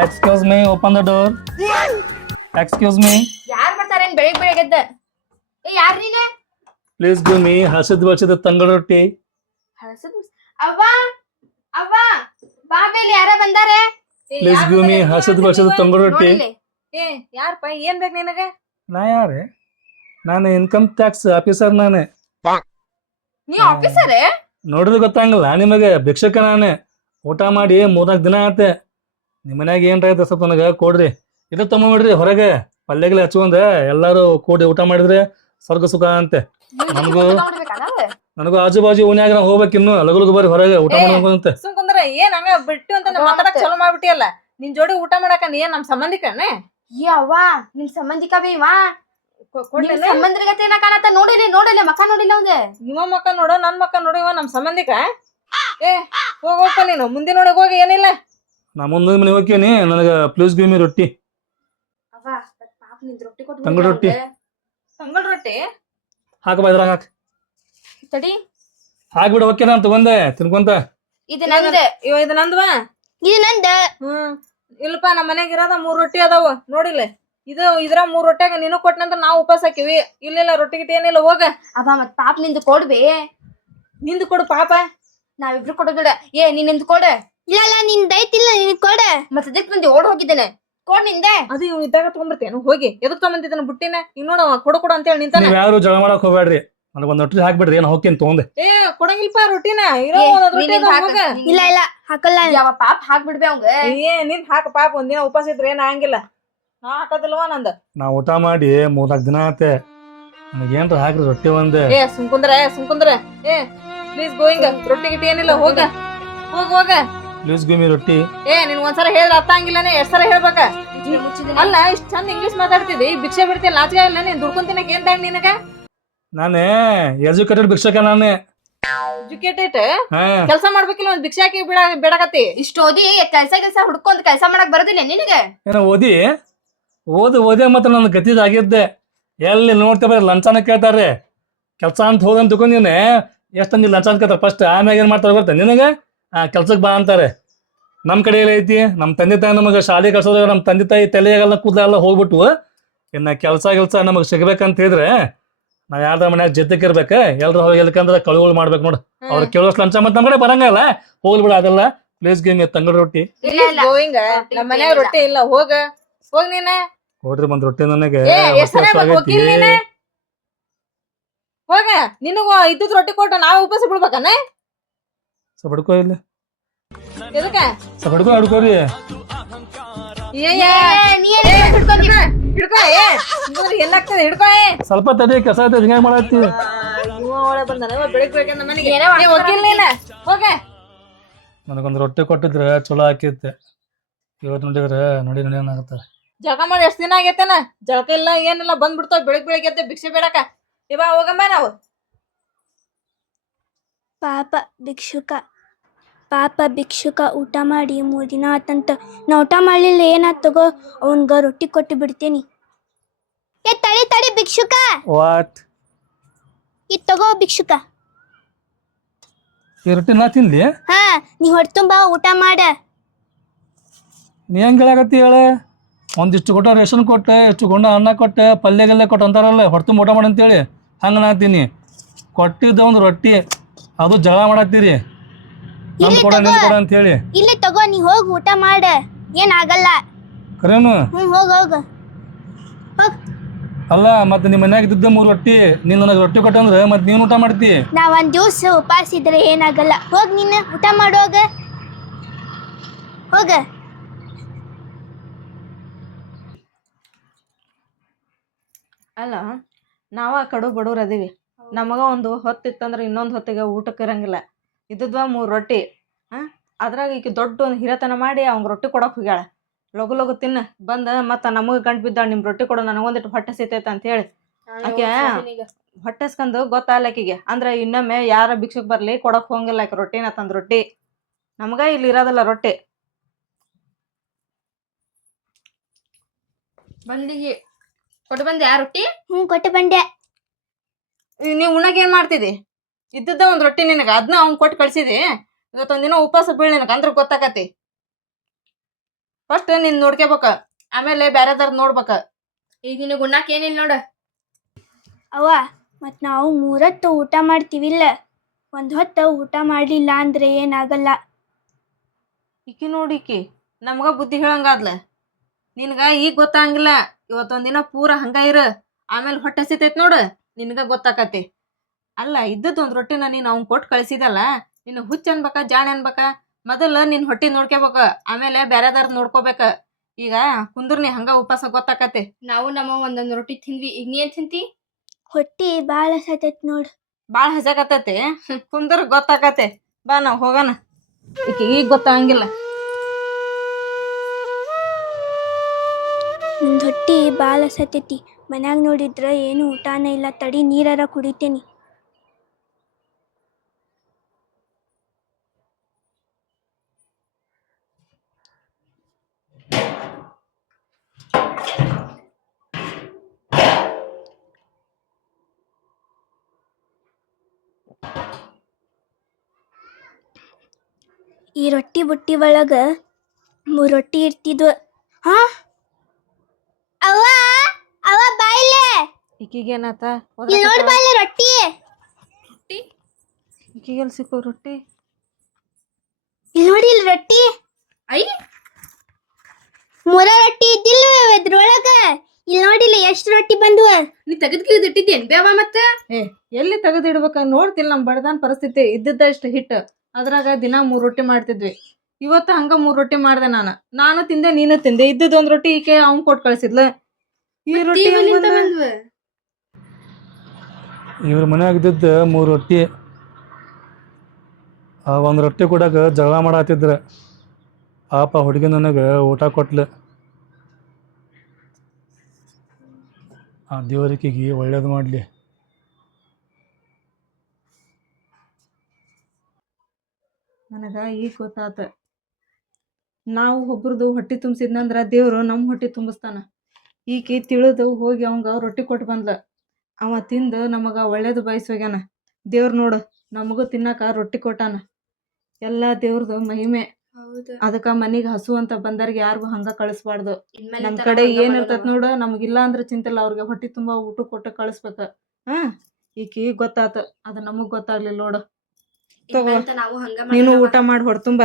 Excuse me open the door. Excuse me ಯಾರ್ ಬರ್ತಾರೇನ್ ಬೆಳಿಗ್ ಬೆಳಗ್ಗೆದ್ದ? ಏ ಯಾರ್ ನೀನೆ? ಪ್ಲೀಸ್ ಗಿವ್ ಮೀ ಹಸಿದ ಬಸಿದ ತಂಗಳ ರೊಟ್ಟಿ. ಹಳಸದ್ ಅವ್ವ ಅವ್ವ ಬಾ ಬೇಲಿ ಯಾರ ಬಂದಾರೆ? ಪ್ಲೀಸ್ ಗಿವ್ ಮೀ ಹಸಿದ ಬಸಿದ ತಂಗಳ ರೊಟ್ಟಿ. ನೋಡಿಲ್ಲಿ. ಏ ಯಾರಪ್ಪ ಏನ್ ಬೇಕು ನಿನಗೆ? ನಾ ಯಾರೇ? ನಾನು ಇನ್ಕಮ್ ಟ್ಯಾಕ್ಸ್ ಆಫೀಸರ್ ನಾನೇ. ನೀ ಆಫೀಸರ್? ನೋಡಿದ್ರೆ ಗೊತ್ತಾಗಲ್ಲ ನಿಮಗೆ, ಭಿಕ್ಷಕ ನಾನೇ. ಊಟ ಮಾಡಿ 3-4 ದಿನ ಆತೆ. ನಿಮ್ಮ ಮನ್ಯಾಗ ಏನ್ರ ಐತೆ ಸ್ವಲ್ಪ ನನಗೆ ಕೊಡ್ರಿ. ಇದು ತಗೊಂಡ್ಬಿಡ್ರಿ ಹೊರಗೆ ಪಲ್ಯಗಳು ಹಚ್ಕೊಂಡ ಎಲ್ಲಾರು ಕೂಡಿ ಊಟ ಮಾಡಿದ್ರೆ ಸ್ವರ್ಗ ಸುಖ ಅಂತೆ. ನನಗೂ ಆಜು ಬಾಜು ಓನ್ಯಾಗ ಹೋಗ್ಬೇಕು, ಇನ್ನು ಲಗು ಬರ್ರಿ ಹೊರಗೆ ಊಟ ಮಾಡ್ಬೇಕಂತೆ. ಸುಮ್ ಕುಂದ್ರ ಏನ್ ಹಂಗ ಬಿಟ್ಟು ಅಂತ ಮಾತಾಡಕ್ ಚಲೋ ಮಾಡ್ಬಿಟ್ಟಿಯಲ್ಲ. ನಿನ್ ಜೋಡಿ ಊಟ ಮಾಡಾಕ ನೀ ಏನ್ ನಮ್ ಸಂಬಂಧಿಕನೇ? ಏ ಅವ್ವ ನಿಮ್ ಸಂಬಂಧಿಕ ಬೇವಾ ಸಂಬಂಧಿಕತೆ ಏನ ಕಾಣತ್ತ? ನೋಡಿಲ್ಲ ಮಕ್ಕ ನೋಡಿಲ್ಲ ಅವಂದ. ನಿಮ್ಮ ಮಕ್ಕ ನೋಡೋ ನನ್ ಮಕ್ಕ ನೋಡಿವ ನಮ್ ಸಂಬಂಧಿಕ. ಏ ಹೋಗಪ್ಪ ನೀನು ಮುಂದಿನ ನೋಡಕ್ ಹೋಗಿ. ಏನಿಲ್ಲ ನಾ ಮುಂದಿನ ಮನೆ ಹೋಗ್ತೀನಿ. ನನಗೆ ಪ್ಲೀಸ್ ಗಿವ್ ಮಿ ರೊಟ್ಟಿ. ಅವ್ವ ಪಾಪ ನಿಂದ ರೊಟ್ಟಿ ಕೊಟ್ಟು ತಂಗಳ ರೊಟ್ಟಿ ತಂಗಳ ರೊಟ್ಟಿ ಹಾಕಬಾ, ಇದ್ರಾಗ ಹಾಕ್. ತಡಿ ಹಾಕ್ಬಿಡ ಓಕೆ, ನಾನು ತಗೊಂಡೆ ತಿನ್ಕೊಂತ. ಇದು ನಂದೆ. ಇದು ನಂದ್ವಾ? ಇದು ನಂದ. ಇಲ್ಲಪ್ಪ ನಮ್ಮ ಮನ್ಯಾಗ ಇರೋದ 3 ರೊಟ್ಟಿ ಅದಾವ ನೋಡಿಲ್ಲ. ಇದ್ರ 3 ರೊಟ್ಯಾಗ ನೀನು ಕೊಟ್ಟನಂದ್ರ ನಾವು ಉಪವಾಸ ಹಾಕಿವಿ. ಇಲ್ಲ ರೊಟ್ಟಿ ಗಿಟ್ಟಿ ಏನಿಲ್ಲ, ಹೋಗ. ಅಬ್ಬ ಮತ್ ಪಾಪ ನಿಂದು ಕೊಡ್ಬೇ. ನಿಂದು ಕೊಡು ಪಾಪ. ನಾವಿಬ್ರು ಕೊಡೋದಿಡ. ಏ ನೀನ್ ನಿಂದು ಕೊಡ. ಇಲ್ಲ ನಿಂದ ಐತಿಲ್ಲ, ನಿನ್ ಕೊಡ. ಮತ್ ಅದಕ್ಕೆ ಬಂದು ಓಡ್ ಹೋಗಿದ್ದೇನೆ. ಕೊಡ್ ನಿಂದೆ. ಅದು ಇವ್ ಇದ್ದಾಗ ತಗೊಂಡ್ಬರ್ತೇನು? ಹೋಗಿ ಎದಕ್ ತಗೊಂಬಂದಿದ್ದಾನ ಬುಟ್ಟಿನ? ಈಗ ನೋಡ ಕೊಡು ಅಂತ ಹೇಳಿ ನಿಂತಾನ. ನೀವ್ ಯಾರು ಜಗಳ ಮಾಡಕ್ ಹೋಗ್ಬೇಡ್ರಿ, ನನಗೊಂದ್ ರೊಟ್ಟಿ ಹಾಕ್ಬಿಡ್ರಿ. ಏನ್ ಹೋಗ್ತೀನಿ ತಗೊಂಡೆ. ಏ ಕೊಡಂಗಿಲ್ಪ ರೊಟ್ಟಿನ. ಇರೋ ರೊಟ್ಟಿ ಇಲ್ಲ ಹಾಕಲ್ಲ. ಯಾವ ಪಾಪ ಹಾಕ್ಬಿಡ್ಬೇ ಅವಂಗ. ಏ ನಿನ್ ಹಾಕ ಪಾಪ. ಒಂದಿನ ಉಪವಾಸ ಇದ್ರೆ ಏನ್ ಆಗಂಗಿಲ್ಲ. ನಾ ಹಾಕೋದಿಲ್ವಾ ನಂದ. ನಾ ಊಟ ಮಾಡಿ 3-4 ದಿನ ಆತೆ. ನನಗೇನ್ರ ಹಾಕ್ರಿ ರೊಟ್ಟಿ ಒಂದೇ. ಏ ಸುಮ್ಕುಂದ್ರ. ಏ ಪ್ಲೀಸ್ ಗೋಯಿಂಗ್. ರೊಟ್ಟಿ ಗಿಟ್ಟಿ ಏನಿಲ್ಲ, ಹೋಗ. ಪ್ಲೀಸ್ ಗಿವ್ ಮಿ ರೊಟ್ಟಿ. ಏ ನಿನ್ ಒಂದ್ಸಲ ಹೇಳಿದ್ರೆ ಅರ್ಥ ಆಗಿಲ್ಲನೆ, 2 ಸಲ ಹೇಳ್ಬೇಕ. ಅಲ್ಲ ಇಷ್ಟ ಚಂದ ಇಂಗ್ಲಿಷ್ ಮಾತಾಡ್ತಿದ್ದಿ, ಭಿಕ್ಷೆ ಬಿಡ್ತಿಲ್ಲ, ನಾಚಿಕೆ ಇಲ್ಲ ನೀನ್? ದುಡ್ಕೊಂತಿನಕ್ ಏನ್ ತಾಂಡ್ ನಿನಗ? ನಾನೇ ಎಜುಕೇಟೆಡ್ ಭಿಕ್ಷಕ. ನಾನೇ ಎಜುಕೇಟೆಡ್. ಕೆಲಸ ಮಾಡ್ಬೇಕಿಲ್ಲ, ಒಂದ್ ಭಿಕ್ಷೆ ಹಾಕಿ ಬಿಡಕತ್ತಿ. ಇಷ್ಟ ಓದಿ ಕೆಲ್ಸ ಹುಡ್ಕೊಂಡ್ ಕೆಲ್ಸ ಮಾಡಕ್ ಬರೋದಿಲ್ಲ ನಿನಗೆ? ಏನೋ ಓದಿ ಮತ್ತೆ ನನ್ನ ಗತಿದಾಗಿದ್ದೆ. ಎಲ್ಲಿ ನೋಡ್ತೇವೆ ಲಂಚನ ಕೇಳ್ತಾರೆ. ಕೆಲಸ ಅಂತ ಹೋಗಂತ ತಿಳ್ಕೊಂಡಿವ್ನೆ. ಎಷ್ಟು ನೀ ಲಂಚ ಅಂತ ಕೇಳ್ತಾರೆ ಫಸ್ಟ್, ಆಮ್ಯಾಗ ಏನ್ ಮಾಡ್ತಾರೆ ಬರ್ತಾರೆ ನಿನಗೆ? ಕೆಲ್ಸಕ್ಕೆ ಬಾ ಅಂತಾರೆ. ನಮ್ಮ ಕಡೆ ಎಲ್ಲ ಐತಿ, ನಮ್ಮ ತಂದೆ ತಾಯಿ ನಮಗೆ ಶಾಲೆ ಕಳ್ಸೋದಾಗ ನಮ್ಮ ತಂದೆ ತಾಯಿ ತಲೆಯಾಗೆಲ್ಲ ಕೂದಲೆಲ್ಲ ಹೋಗ್ಬಿಟ್ಟು ಇನ್ನು ಕೆಲಸ ನಮಗೆ ಸಿಗ್ಬೇಕಂತ ಹೇಳಿದ್ರೆ ನಾವ್ ಯಾರ್ದ ಮನ್ಯಾಗ ಜೊತೆಗಿರ್ಬೇಕು. ಎಲ್ರು ಹೋಗಿ ಎಲ್ಕಂದ್ರೆ ಕಳುಗಳು ಮಾಡ್ಬೇಕು ನೋಡು. ಅವ್ರು ಕೇಳೋಷ್ಟು ಲಂಚ ಮತ್ತೆ ನಮ್ಮ ಕಡೆ ಬರಂಗಲ್ಲ. ಹೋಗ್ಲಿ ಬಿಡ ಅದೆಲ್ಲ. ಪ್ಲೀಸ್ ಗಿವ್ ಮಿ ತಂಗಳ ರೊಟ್ಟಿ. ಗೋಯಿಂಗ್. ನಮ್ಮ ಮನ್ಯಾಗ ರೊಟ್ಟಿ ಇಲ್ಲ, ಹೋಗ ನೀನ. ಕೊಡ್ರಿ ಒಂದ್ ರೊಟ್ಟಿ ನನಗೆ. ಹೋಗ. ನಿನಗೂ ಇದ್ದುದ್ ರೊಟ್ಟಿ ಕೊಟ್ಟ ನಾವ್ ಉಪವಾಸ ಬಿಡ್ಬೇಕನ? ಸಬಡ್ಕೋ ಇಲ್ಲ, ಎದಕ್ಕ ಸಬಡ್ಕೋ ಅಡ್ಕೋರಿ. ಹಿಡ್ಕೋ. ಏನಾಗ್ತದೆ? ಹಿಡ್ಕೋ. ಸ್ವಲ್ಪ ತಡಿ, ಕೆಲಸ ಐತೆ, ಹಿಂಗ ಮಾಡತ್ತಿ. ಒಳಗೆ ಬಂದಾನ ಬೆಳಿಗ್ಗೆ ಮನೆಗೆ ವಕೀಲ್ ನೀನ. ಹೋಗ. ನನಗೊಂದ್ ರೊಟ್ಟಿ ಕೊಟ್ಟಿದ್ರೆ ಚಲೋ ಹಾಕಿತ್ತೆ. ಇವತ್ತು ನೋಡಿದ್ರೆ ನೋಡಿ ಏನಾಗತ್ತ. ಜಳಕ ಮಾಡಿ ಎಷ್ಟ್ ದಿನ ಆಗೈತೇನ? ಜಳಕ ಇಲ್ಲ ಏನಿಲ್ಲ, ಬಂದ್ಬಿಡ್ತಾವ ಬೆಳಿಗ್ಗೆ ಎದ್ದ ಭಿಕ್ಷೆ ಬೇಡಕ. ಇವ ಹೋಗಮ್ಮ ನಾವು. ಪಾಪ ಭಿಕ್ಷುಕ ಊಟ ಮಾಡಿ 3 ದಿನ ಆತಂತ. ನಾ ಊಟ ಮಾಡ್ಲಿಲ್ಲ, ಏನಾತ್ ತಗೋ, ಅವನ್ಗ ರೊಟ್ಟಿ ಕೊಟ್ಟು ಬಿಡ್ತೇನಿ. ಏ ತಡಿ ಭಿಕ್ಷುಕ. ವಾಟ್? ಇದ್ ತಗೋ ಭಿಕ್ಷುಕ. ಈ ರೊಟ್ಟಿ ನಾ ತಿನ್ಲಿ? ಹಾ, ನೀ ಹೊಟ್ಟೆ ಊಟ ಮಾಡ. ನೀ ಹೆಂಗ್ ಹೇಳಾಕತ್ತಿ ಹೇಳ? ಒಂದಿಷ್ಟು ಕೊಟ್ಟ ರೇಷನ್ ಕೊಟ್ಟೆ, ಇಷ್ಟು ಗೊಂಡ ಅನ್ನ ಕೊಟ್ಟೆ, ಪಲ್ಯಗೆಲ್ಲ ಕೊಟ್ಟು ಅಂತಾರಲ್ಲ ಹೊರತು ಊಟ ಮಾಡಿ ಅಂತೇಳಿ. ಹಂಗ ನಾತೀನಿ ಕೊಟ್ಟಿದ್ದ ಒಂದು ರೊಟ್ಟಿ, ಅದು ಜಗಳ ಮಾಡತ್ತೀರಿ. ನಮ್ ಕೊಡ ನಿನ್ ಕೊಡ ಅಂತ ಹೇಳಿ. ಇಲ್ಲಿ ತಗೋ, ನೀ ಹೋಗಿ ಊಟ ಮಾಡ, ಏನಾಗಲ್ಲ. ಕರೇನು? ಹೋಗ. ಅಲ್ಲ ಮತ್ತೆ ನಿಮ್ಮ ಮನ್ಯಾಗ ಇದ್ದಿದ್ದ 3 ರೊಟ್ಟಿ ನೀನ್ ನನಗೆ ರೊಟ್ಟಿ ಕೊಟ್ಟಂದ್ರೆ ಮತ್ತೆ ನೀನ್ ಊಟ ಮಾಡ್ತಿ. ನಾ 1 ದಿವ್ಸ ಉಪವಾಸ ಇದ್ರೆ ಏನಾಗಲ್ಲ. ಹೋಗ್ ನೀನು ಊಟ ಮಾಡೋಗ. ಹೋಗ. ಅಲ್ಲ ನಾವ ಕಡು ಬಡವ್ರ ಅದೀವಿ. ನಮಗ ಒಂದು ಹೊತ್ತಿತ್ತಂದ್ರೆ ಇನ್ನೊಂದು ಹೊತ್ತಿಗೆ ಊಟಕ್ಕೆ ಇರಂಗಿಲ್ಲ. ಇದ್ದಿದ್ವ 3 ರೊಟ್ಟಿ. ಅದ್ರಾಗ ಈಗ ದೊಡ್ಡ ಒಂದು ಹಿರತನ ಮಾಡಿ ಅವಂಗ ರೊಟ್ಟಿ ಕೊಡಕ್ ಹೋಗ್ಯಾಳ. ಲಗು ತಿನ್ನ ಬಂದ ಮತ್ತ ನಮಗ ಗಂಟು ಬಿದ್ದಾಳ, ನಿಮ್ ರೊಟ್ಟಿ ಕೊಡು, ನನಗೊಂದಿಟ್ಟು ಹೊಟ್ಟೆ ಸಿತೈತೆ ಅಂತ ಹೇಳಿ. ಆಕೆ ಹೊಟ್ಟೆಸ್ಕಂದು ಗೊತ್ತಾಗಲ್ಲ ಆಕಿಗೆ. ಅಂದ್ರೆ ಇನ್ನೊಮ್ಮೆ ಯಾರ ಭಿಕ್ಷಕ್ ಬರ್ಲಿ ಕೊಡಕ್ ಹೋಗಂಗಿಲ್ಲ ಆಕೆ ರೊಟ್ಟಿನ ತಂದ್ ರೊಟ್ಟಿ. ನಮಗ ಇಲ್ಲಿ ಇರೋದಲ್ಲ ರೊಟ್ಟಿ. ಬಂದಿಗೆ ಕೊಟ್ಟು ಬಂದೆ ಆ ರೊಟ್ಟಿ? ಕೊಟ್ಟು ಬಂದೆ. ನೀವ್ ಉಣ್ಣಾಗ ಏನ್ ಮಾಡ್ತಿದಿ? ಇದ್ದದ್ದ ಒಂದ್ ರೊಟ್ಟಿ ನಿನಗ, ಅದನ್ನ ಅವ್ನ್ ಕೊಟ್ಟು ಕಳ್ಸಿದಿ. ಇವತ್ತೊಂದಿನ ಉಪವಾಸ ಬೀಳ್ ನಿನಗ, ಅಂದ್ರ ಗೊತ್ತಾಕತಿ. ಫಸ್ಟ್ ನೀನ್ ನೋಡ್ಕೋಬೇಕ, ಆಮೇಲೆ ಬ್ಯಾರೆದಾರ್ ನೋಡ್ಬೇಕ. ಈಗ ನಿನಗ್ ಉಣ್ಣಾಕ್ ಏನಿಲ್ಲ ನೋಡ. ಅವ್ವ ಮತ್ ನಾವು 3 ಹೊತ್ತು ಊಟ ಮಾಡ್ತೀವಿಲ್ಲ, ಒಂದ್ ಹೊತ್ತು ಊಟ ಮಾಡ್ಲಿಲ್ಲ ಅಂದ್ರೆ ಏನಾಗಲ್ಲ. ಈಕಿ ನೋಡಿಕಿ ನಮ್ಗ ಬುದ್ಧಿ ಹೇಳಂಗಾದ್ಲ. ನಿನ್ಗ ಈಗ ಗೊತ್ತಾಗಂಗಿಲ್ಲ, ಇವತ್ತೊಂದ್ ದಿನ ಪೂರ ಹಂಗ ಇರ, ಆಮೇಲೆ ಹೊಟ್ಟೆ ಹಸಿತೈತ್ ನೋಡು, ನಿನ್ಗ ಗೊತ್ತಾಕತಿ. ಅಲ್ಲ ಇದ್ದದ್ ಒಂದ್ ರೊಟ್ಟಿನ ನೀನ್ ಅವ್ನ್ ಕೊಟ್ಟು ಕಳ್ಸಿದಲ್ಲ, ನಿನ್ ಹುಚ್ಚ ಅನ್ಬೇಕ ಜಾಣ ಅನ್ಬೇಕ? ಮೊದಲ ನಿನ್ ಹೊಟ್ಟಿ ನೋಡ್ಕೋಬೇಕ, ಆಮೇಲೆ ಬ್ಯಾರೆದಾರ್ ನೋಡ್ಕೋಬೇಕ. ಈಗ ಕುಂದ್ರನಿ ಹಂಗ ಉಪವಾಸ ಗೊತ್ತಾಕತಿ. ನಾವು ನಮ್ಮ ಒಂದೊಂದ್ ರೊಟ್ಟಿ ತಿಂದ್ವಿ, ಈಗ ನೀ ಏನ್ ತಿಂತಿ? ಹೊಟ್ಟಿ ಬಾಳ ಹಸತೈತ್ ನೋಡ್. ಬಾಳ ಹಸಕತ್ತೈತಿ, ಕುಂದ್ರ ಗೊತ್ತಾಕತಿ. ಬಾ ನಾವ್ ಹೋಗೋಣ. ಈಕಿ ಈಗ ಗೊತ್ತಾಗಂಗಿಲ್ಲ. ನಂದ್ ಹೊಟ್ಟಿ ಬಾಳ ಹಸತೈತಿ, ಮನ್ಯಾಗ ನೋಡಿದ್ರ ಏನು ಊಟಾನ ಇಲ್ಲ. ತಡಿ ನೀರಾರ ಕುಡಿತೇನಿ. ಈ ರೊಟ್ಟಿ ಬುಟ್ಟಿ ಒಳಗ 3 ರೊಟ್ಟಿ ಇರ್ತಿದ್ವ. ಹಾ ಅವ್ವ ಅವ್ವ ಬಾಯ್ಲೆ, ಈಕಿಗೇನಾತ? ಇಲ್ಲಿ ನೋಡ್ ಬಾಯ್ಲೆ ರೊಟ್ಟಿ. ಈಕಿಗೆಲ್ ಸಿಕ್ಕೋ ರೊಟ್ಟಿ? ಇಲ್ಲಿ ನೋಡಿ ಇಲ್ಲಿ ರೊಟ್ಟಿ. ಐ 3 ರೊಟ್ಟಿ ಇದ್ದಿಲ್ಲ ಇದ್ರೊಳಗ. ಇಲ್ಲಿ ನೋಡಿಲ್ಲ ಎಷ್ಟು ರೊಟ್ಟಿ ಬಂದ್ವ. ನೀ ತೆಗೆದ್ಕಿದ್ ಇಟ್ಟಿದ್ದೇನ್ ಬೇವ ಮತ್ತ? ಎಲ್ಲಿ ತೆಗೆದಿಡ್ಬೇಕ ನೋಡ್ತಿಲ್ಲ. ನಮ್ ಬಡದಾನ್ ಪರಿಸ್ಥಿತಿ ಇದ್ದದ್ದ ಇಷ್ಟ ಹಿಟ್ಟು, ಅದ್ರಾಗ ದಿನ 3 ರೊಟ್ಟಿ ಮಾಡ್ತಿದ್ವಿ. ಇವತ್ತ ಹಂಗ 3 ರೊಟ್ಟಿ ಮಾಡ್ದೆ. ನಾನು ತಿಂದೆ, ನೀನು ತಿಂದೆ. ಇದ್ದದ್ ಒಂದ್ ರೊಟ್ಟಿ ಈಕೆ ಅವ್ನ್ ಕೊಟ್ಟು ಕಳ್ಸಿದ್ಲ. ಈ ರೊಟ್ಟಿ ಟಿವಿಲಿಂದ ಬಂದ್ವ. ಇವ್ರ ಮನ್ಯಾಗ ಇದ್ದಿದ್ದ 3 ರೊಟ್ಟಿ. ಆ 1 ರೊಟ್ಟಿ ಕೊಡಾಕ ಜಗಳ ಮಾಡತ್ತಿದ್ರ. ಪಾಪ ಹುಡುಗಿ ನನಗೆ ಊಟ ಕೊಟ್ಲು. ಆ ದೇವರಿಕೆಗೆ ಒಳ್ಳೇದು ಮಾಡಲಿ. ನನಗ ಈಗ ಗೊತ್ತಾತ, ನಾವು ಒಬ್ರದು ಹೊಟ್ಟಿ ತುಂಬಿಸಿದ್ನಂದ್ರ ದೇವ್ರು ನಮ್ಮ ಹೊಟ್ಟಿ ತುಂಬಿಸ್ತಾನ. ಈಕಿ ತಿಳಿದು ಹೋಗಿ ಅವಂಗ ರೊಟ್ಟಿ ಕೊಟ್ಟು ಬಂದ್ಲ. ಅವ ತಿಂದು ನಮಗ ಒಳ್ಳೇದು ಬಯಸೋಗ್ಯಾನ. ದೇವ್ರು ನೋಡು ನಮಗೂ ತಿನ್ನಕ ರೊಟ್ಟಿ ಕೊಟ್ಟಾನ. ಎಲ್ಲ ದೇವ್ರದು ಮಹಿಮೆ. ಅದಕ್ಕ ಮನಿಗೆ ಹಸು ಅಂತ ಬಂದವ್ರಿಗೆ ಯಾರಿಗೂ ಹಂಗ ಕಳಿಸ್ಬಾರ್ದು. ನಮ್ ಕಡೆ ಏನ್ ಇರ್ತೈತ್ ನೋಡ, ನಮಗಿಲ್ಲ ಅಂದ್ರೆ ಚಿಂತಿಲ್ಲ, ಅವ್ರಿಗೆ ಹೊಟ್ಟಿ ತುಂಬಾ ಊಟ ಕೊಟ್ಟು ಕಳಿಸ್ಬೇಕ. ಈಕಿ ಗೊತ್ತಾತ, ಅದ ನಮಗ್ ಗೊತ್ತಾಗ್ಲಿಲ್ಲ ನೋಡು. ತಗೋ ನಾವು ಹಂಗ ನೀನು ಊಟ ಮಾಡಿ ಹೊಡ್ತುಂಬ.